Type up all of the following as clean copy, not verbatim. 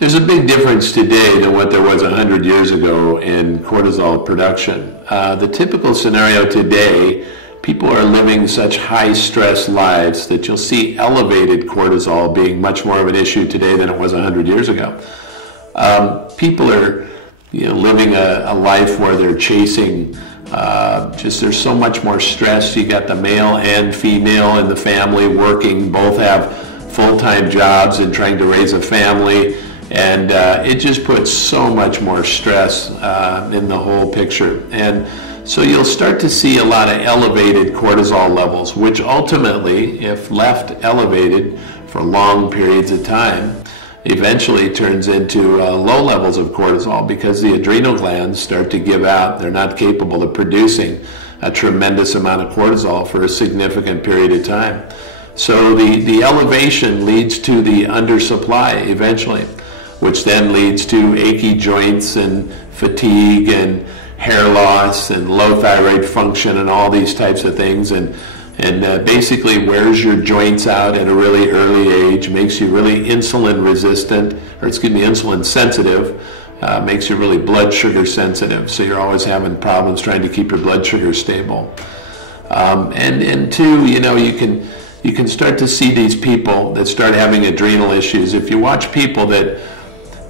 There's a big difference today than what there was 100 years ago in cortisol production. The typical scenario today, people are living such high stress lives that you'll see elevated cortisol being much more of an issue today than it was 100 years ago. People are living a life where they're chasing there's so much more stress. You got the male and female in the family working, both have full-time jobs and trying to raise a family. And it just puts so much more stress in the whole picture. And so you'll start to see a lot of elevated cortisol levels, which ultimately, if left elevated for long periods of time, eventually turns into low levels of cortisol because the adrenal glands start to give out. They're not capable of producing a tremendous amount of cortisol for a significant period of time. So the elevation leads to the undersupply eventually, which then leads to achy joints and fatigue and hair loss and low thyroid function and all these types of things, and basically wears your joints out at a really early age, makes you really insulin resistant, or insulin sensitive, makes you really blood sugar sensitive, so you're always having problems trying to keep your blood sugar stable. And two, you can start to see these people that start having adrenal issues. If you watch people that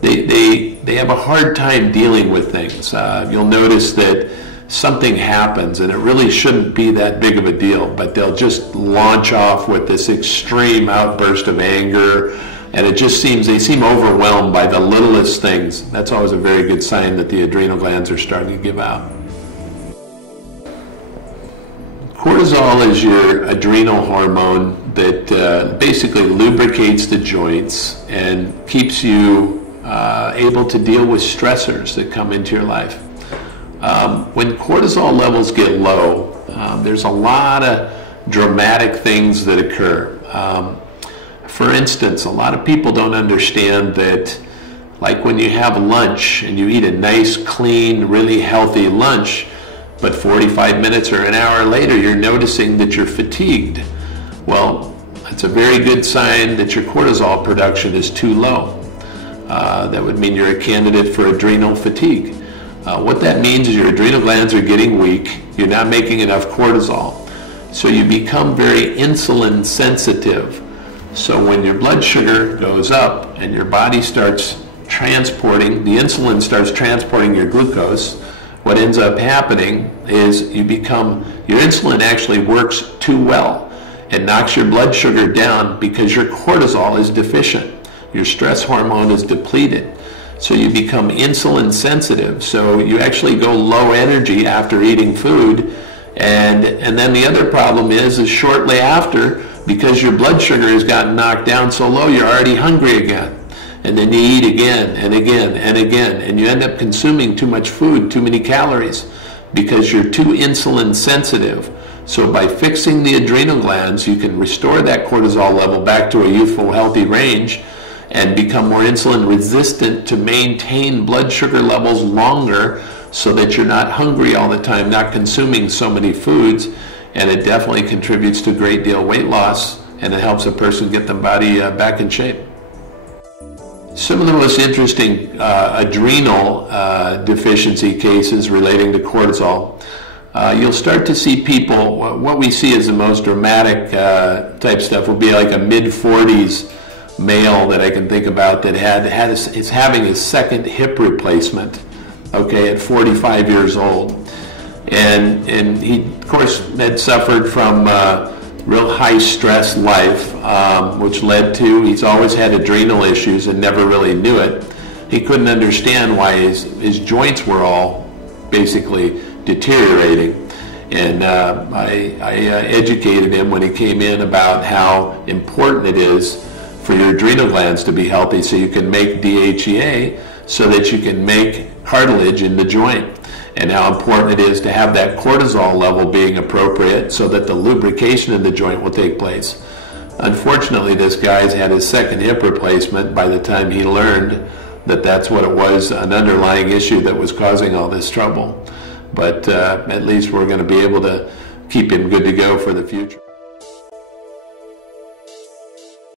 they have a hard time dealing with things. You'll notice that something happens and it really shouldn't be that big of a deal, but they'll just launch off with this extreme outburst of anger, and it just seems they seem overwhelmed by the littlest things. That's always a very good sign that the adrenal glands are starting to give out. Cortisol is your adrenal hormone that basically lubricates the joints and keeps you able to deal with stressors that come into your life. When cortisol levels get low, there's a lot of dramatic things that occur. For instance, a lot of people don't understand that, like when you have lunch and you eat a nice, clean, really healthy lunch, but 45 minutes or an hour later you're noticing that you're fatigued. Well, that's a very good sign that your cortisol production is too low. That would mean you're a candidate for adrenal fatigue. What that means is your adrenal glands are getting weak, you're not making enough cortisol, so you become very insulin sensitive. So when your blood sugar goes up and your body starts transporting, the insulin starts transporting your glucose, what ends up happening is your insulin actually works too well. It knocks your blood sugar down because your cortisol is deficient. Your stress hormone is depleted. So you become insulin sensitive. So you actually go low energy after eating food. And then the other problem is shortly after, because your blood sugar has gotten knocked down so low, you're already hungry again. And then you eat again and again and again. And you end up consuming too much food, too many calories, because you're too insulin sensitive. So by fixing the adrenal glands, you can restore that cortisol level back to a youthful, healthy range and become more insulin resistant to maintain blood sugar levels longer so that you're not hungry all the time, not consuming so many foods. And it definitely contributes to a great deal of weight loss, and it helps a person get their body back in shape. Some of the most interesting adrenal deficiency cases relating to cortisol, you'll start to see people, what we see as the most dramatic type stuff will be like a mid-40s male that I can think about that is having his second hip replacement, okay, at 45 years old. And he, of course, had suffered from real high stress life, which led to, he's always had adrenal issues and never really knew it. He couldn't understand why his joints were all basically deteriorating. And I educated him when he came in about how important it is for your adrenal glands to be healthy so you can make DHEA so that you can make cartilage in the joint, and how important it is to have that cortisol level being appropriate so that the lubrication in the joint will take place. Unfortunately, this guy's had his second hip replacement by the time he learned that that's what it was, an underlying issue that was causing all this trouble. But at least we're going to be able to keep him good to go for the future.